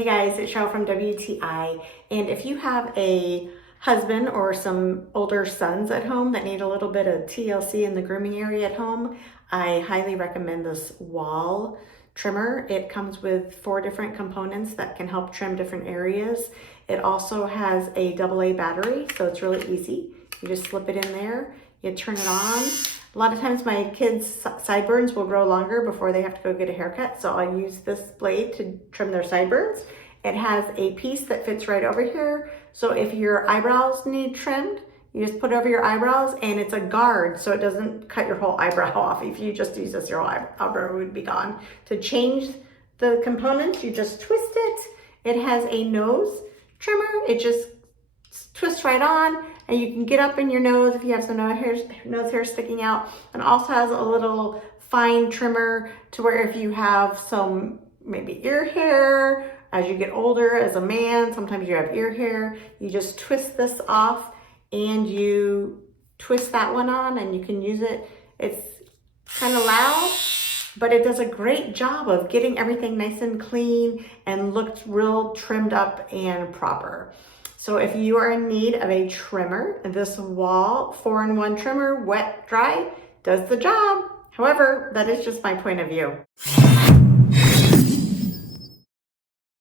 Hey guys, it's Cheryl from WTI, and if you have a husband or some older sons at home that need a little bit of TLC in the grooming area at home, I highly recommend this Wahl trimmer. It comes with 4 different components that can help trim different areas. It also has a AA battery, so it's really easy. You just slip it in there, you turn it on. A lot of times my kids' sideburns will grow longer before they have to go get a haircut, so I use this blade to trim their sideburns. It has a piece that fits right over here, so if your eyebrows need trimmed, you just put it over your eyebrows, and it's a guard, so it doesn't cut your whole eyebrow off. If you just use this, your whole eyebrow would be gone. To change the components, you just twist it. It has a nose trimmer. It just twists right on, and you can get up in your nose if you have some nose hair sticking out. And also has a little fine trimmer to where if you have some maybe ear hair, as you get older as a man, sometimes you have ear hair, you just twist this off and you twist that one on and you can use it. It's kind of loud, but it does a great job of getting everything nice and clean and looks real trimmed up and proper. So if you are in need of a trimmer, this Wahl 4-in-1 trimmer, wet, dry, does the job. However, that is just my point of view.